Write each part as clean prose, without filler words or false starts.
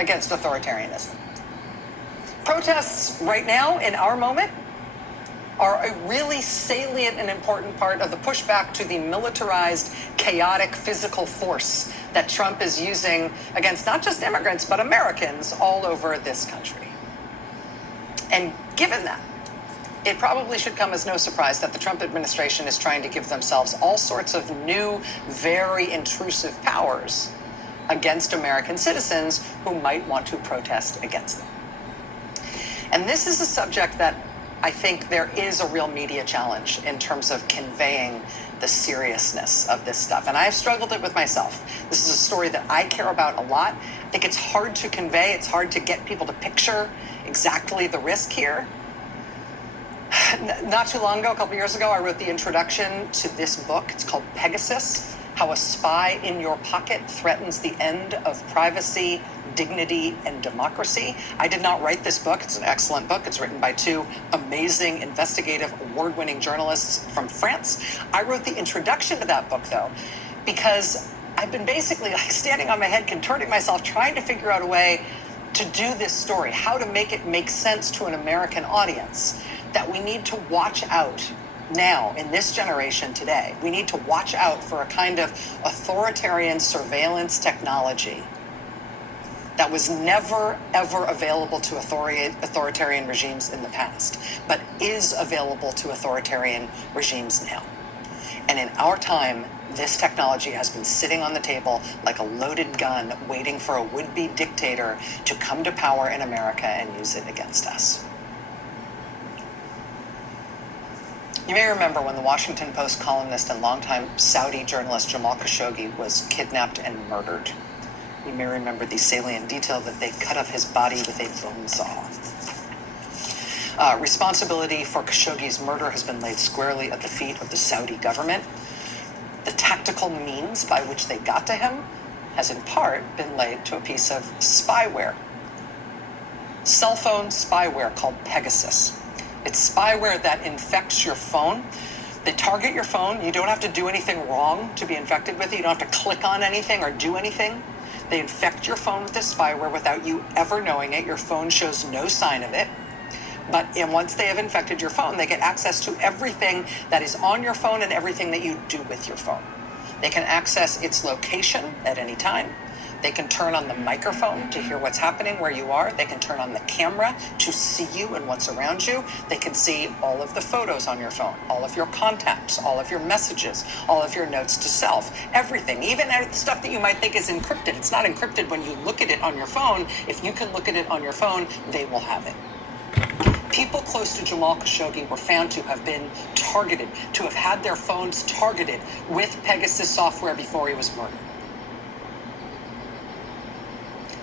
against authoritarianism. Protests right now, in our moment, are a really salient and important part of the pushback to the militarized, chaotic, physical force that Trump is using against not just immigrants, but Americans all over this country. And given that, it probably should come as no surprise that the Trump administration is trying to give themselves all sorts of new, very intrusive powers against American citizens who might want to protest against them. And this is a subject that I think there is a real media challenge in terms of conveying the seriousness of this stuff. And I've struggled it with myself. This is a story that I care about a lot. I think it's hard to convey. It's hard to get people to picture exactly the risk here. Not too long ago, a couple years ago, I wrote the introduction to this book. It's called Pegasus: How a Spy in Your Pocket Threatens the End of Privacy, Dignity, and Democracy. I did not write this book. It's an excellent book. It's written by two amazing, investigative, award-winning journalists from France. I wrote the introduction to that book, though, because I've been basically like standing on my head, contorting myself, trying to figure out a way to do this story, how to make it make sense to an American audience, that we need to watch out now, in this generation today. We need to watch out for a kind of authoritarian surveillance technology that was never, ever available to authoritarian regimes in the past, but is available to authoritarian regimes now. And in our time, this technology has been sitting on the table like a loaded gun, waiting for a would-be dictator to come to power in America and use it against us. You may remember when the Washington Post columnist and longtime Saudi journalist Jamal Khashoggi was kidnapped and murdered. You may remember the salient detail that they cut up his body with a bone saw. Responsibility for Khashoggi's murder has been laid squarely at the feet of the Saudi government. The tactical means by which they got to him has in part been laid to a piece of spyware. Cell phone spyware called Pegasus. It's spyware that infects your phone. They target your phone. You don't have to do anything wrong to be infected with it. You don't have to click on anything or do anything. They infect your phone with this spyware without you ever knowing it. Your phone shows no sign of it. And once they have infected your phone, they get access to everything that is on your phone and everything that you do with your phone. They can access its location at any time. They can turn on the microphone to hear what's happening where you are. They can turn on the camera to see you and what's around you. They can see all of the photos on your phone, all of your contacts, all of your messages, all of your notes to self, everything, even stuff that you might think is encrypted. It's not encrypted when you look at it on your phone. If you can look at it on your phone, they will have it. People close to Jamal Khashoggi were found to have been targeted, to have had their phones targeted with Pegasus software before he was murdered.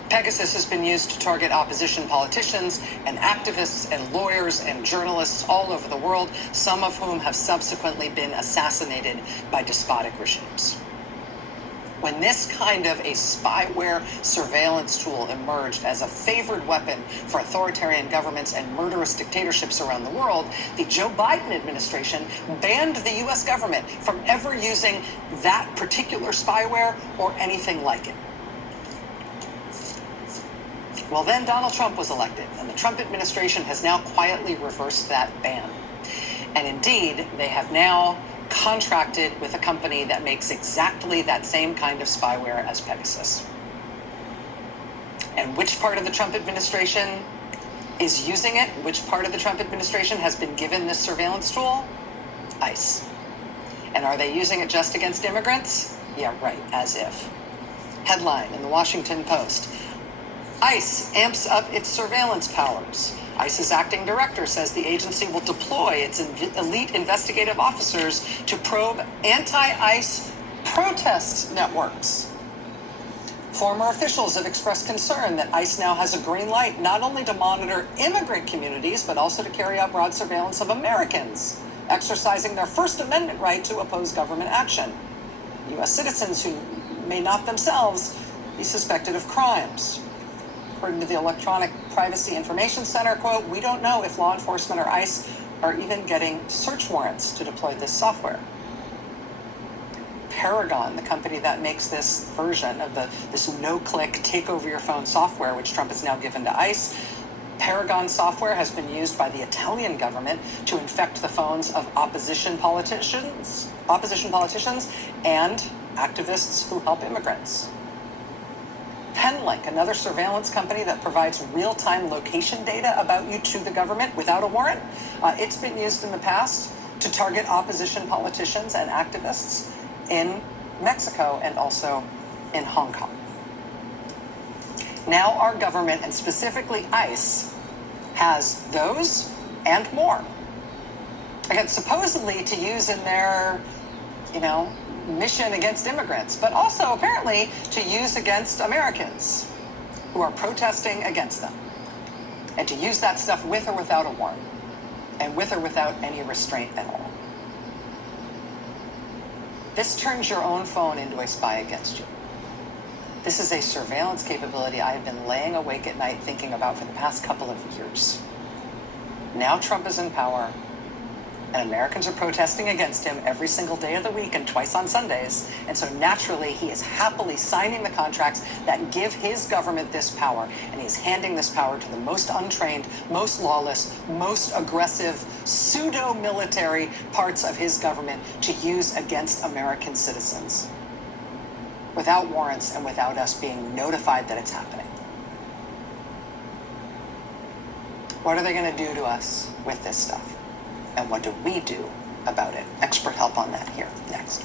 Pegasus has been used to target opposition politicians and activists and lawyers and journalists all over the world, some of whom have subsequently been assassinated by despotic regimes. When this kind of a spyware surveillance tool emerged as a favored weapon for authoritarian governments and murderous dictatorships around the world, the Joe Biden administration banned the US government from ever using that particular spyware or anything like it. Well, then Donald Trump was elected, and the Trump administration has now quietly reversed that ban. And indeed, they have now contracted with a company that makes exactly that same kind of spyware as Pegasus. And which part of the Trump administration is using it? Which part of the Trump administration has been given this surveillance tool? ICE. And are they using it just against immigrants? Yeah, right, as if. Headline in the Washington Post: ICE amps up its surveillance powers. ICE's acting director says the agency will deploy its elite investigative officers to probe anti-ICE protest networks. Former officials have expressed concern that ICE now has a green light not only to monitor immigrant communities, but also to carry out broad surveillance of Americans, exercising their First Amendment right to oppose government action. U.S. citizens who may not themselves be suspected of crimes. According to the Electronic Privacy Information Center, quote, "We don't know if law enforcement or ICE are even getting search warrants to deploy this software." Paragon, the company that makes this version of this no-click take over your phone software, which Trump has now given to ICE. Paragon software has been used by the Italian government to infect the phones of opposition politicians and activists who help immigrants. Penlink, another surveillance company that provides real-time location data about you to the government without a warrant. It's been used in the past to target opposition politicians and activists in Mexico and also in Hong Kong. Now our government, and specifically ICE, has those and more. Again, supposedly to use in their, mission against immigrants, but also apparently to use against Americans who are protesting against them. And to use that stuff with or without a warrant, and with or without any restraint at all. This turns your own phone into a spy against you. This is a surveillance capability I have been laying awake at night thinking about for the past couple of years. Now Trump is in power, and Americans are protesting against him every single day of the week and twice on Sundays. And so naturally, he is happily signing the contracts that give his government this power. And he's handing this power to the most untrained, most lawless, most aggressive, pseudo-military parts of his government to use against American citizens, without warrants and without us being notified that it's happening. What are they going to do to us with this stuff? And what do we do about it? Expert help on that here next.